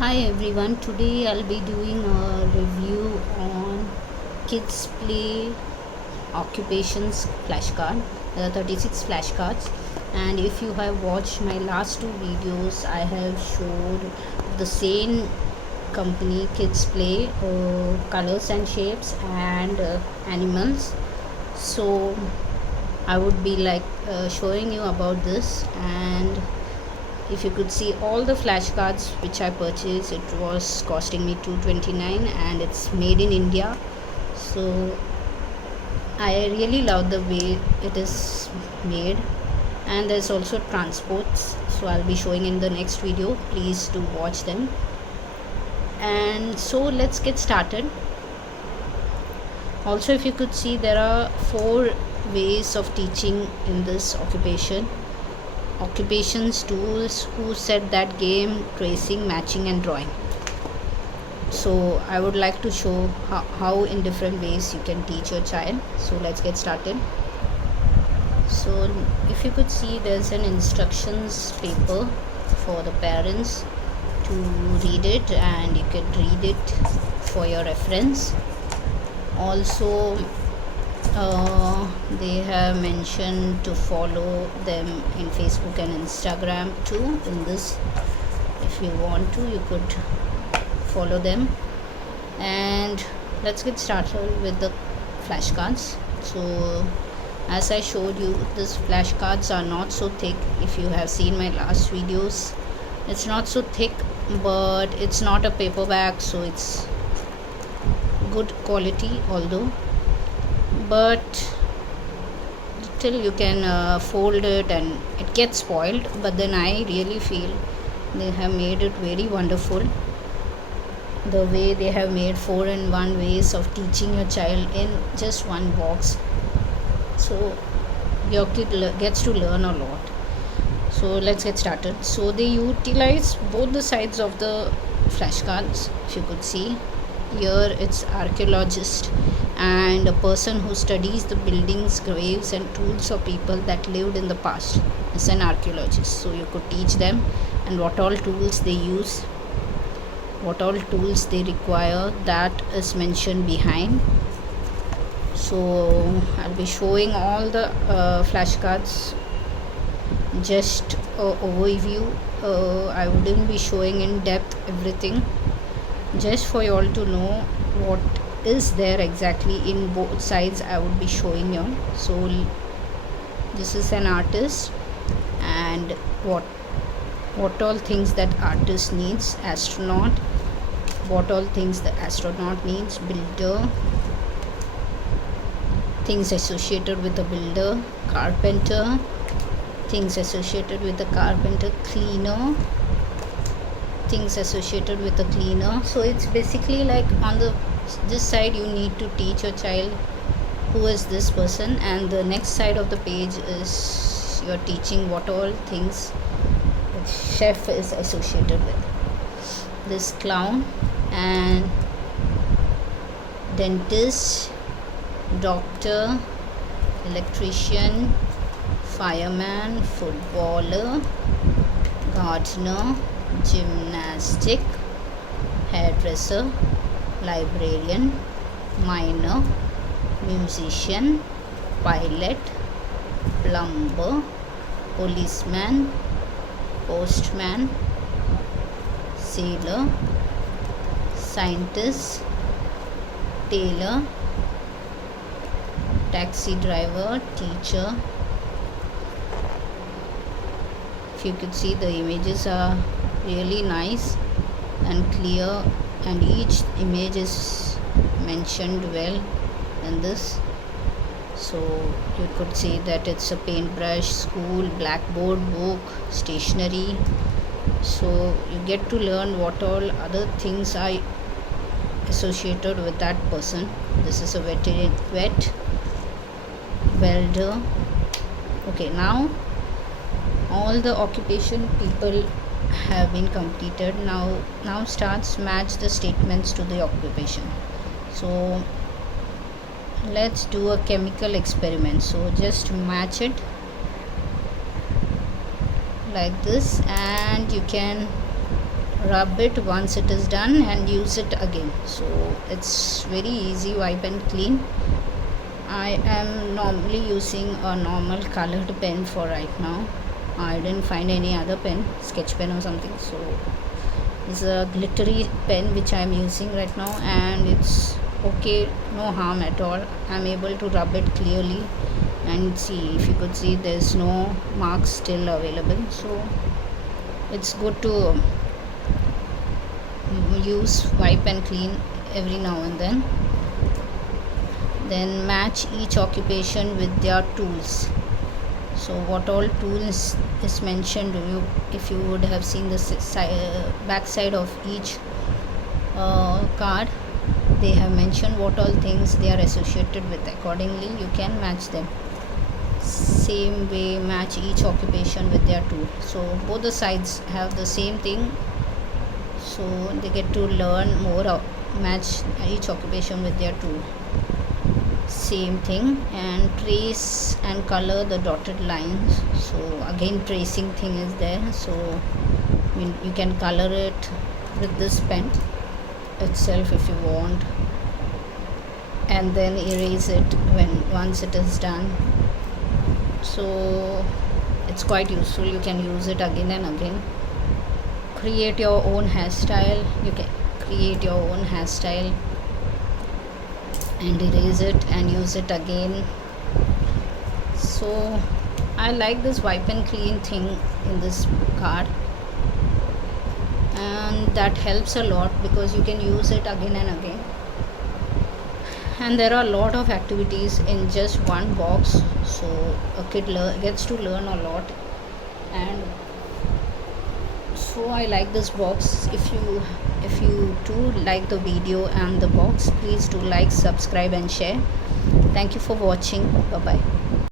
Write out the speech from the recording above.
Hi everyone, today I'll be doing a review on Kids Play Occupations flashcard. There are 36 flashcards, and if you have watched my last two videos, I have showed the same company Kids Play colors and shapes and animals. So I would be showing you about this. And if you could see all the flashcards which I purchased, it was costing me 229 and it's made in India. So I really love the way it is made, and there's also transports, so I'll be showing in the next video. Please do watch them. And so let's get started. Also, if you could see, there are 4 ways of teaching in this occupations tools, who said that, game, tracing, matching and drawing. So I would like to show how in different ways you can teach your child. So let's get started. So if you could see, there's an instructions paper for the parents to read it, and you can read it for your reference. Also they have mentioned to follow them in Facebook and Instagram too. In this, if you want to, you could follow them. And let's get started with the flashcards. So as I showed you, these flashcards are not so thick. If you have seen my last videos, it's not so thick, but it's not a paperback, so it's good quality, although, but till you can fold it and it gets spoiled. But then I really feel they have made it very wonderful, the way they have made 4-in-1 ways of teaching your child in just one box, so your kid gets to learn a lot. So let's get started. So they utilize both the sides of the flashcards. If you could see here, it's archaeologist and a person who studies the buildings, graves and tools of people that lived in the past is an archaeologist. So you could teach them, and what all tools they use, what all tools they require, that is mentioned behind. So I'll be showing all the flashcards, just overview. I wouldn't be showing in depth everything, just for you all to know what is there exactly in both sides. I would be showing you. So this is an artist, and what all things that artist needs. Astronaut, what all things the astronaut needs. Builder, things associated with the builder. Carpenter, things associated with the carpenter. Cleaner, things associated with the cleaner. So it's basically like on this side you need to teach your child who is this person, and the next side of the page is you're teaching what all things the chef is associated with. This clown and dentist, doctor, electrician, fireman, footballer, gardener, gymnastic, hairdresser, librarian, miner, musician, pilot, plumber, policeman, postman, sailor, scientist, tailor, taxi driver, teacher. If you could see, the images are really nice and clear, and each image is mentioned well in this. So you could see that it's a paintbrush, school, blackboard, book, stationery. So you get to learn what all other things are associated with that person. This is a vet, welder. Okay, now all the occupation people have been completed. Now starts match the statements to the occupation. So let's do a chemical experiment. So just match it like this, and you can rub it once it is done and use it again. So it's very easy, wipe and clean. I am normally using a normal colored pen for right now. I didn't find any other pen, sketch pen or something, so it's a glittery pen which I am using right now, and it's okay, no harm at all. I'm able to rub it clearly, and see, if you could see, there's no marks still available. So it's good to use, wipe and clean every now and then. Then match each occupation with their tools. So what all tools is mentioned, if you would have seen the back side of each card, they have mentioned what all things they are associated with. Accordingly you can match them. Same way, match each occupation with their tool. So both the sides have the same thing, so they get to learn more. Match each occupation with their tool, same thing. And trace and color the dotted lines. So again, tracing thing is there, so you can color it with this pen itself if you want, and then erase it once it is done. So it's quite useful, you can use it again and again. Create your own hairstyle. You can create your own hairstyle and erase it and use it again. So I like this wipe and clean thing in this card, and that helps a lot because you can use it again and again. And there are a lot of activities in just one box, so a kid gets to learn a lot. And so I like this box. If you too like the video and the box, please do like, subscribe and share. Thank you for watching. Bye bye.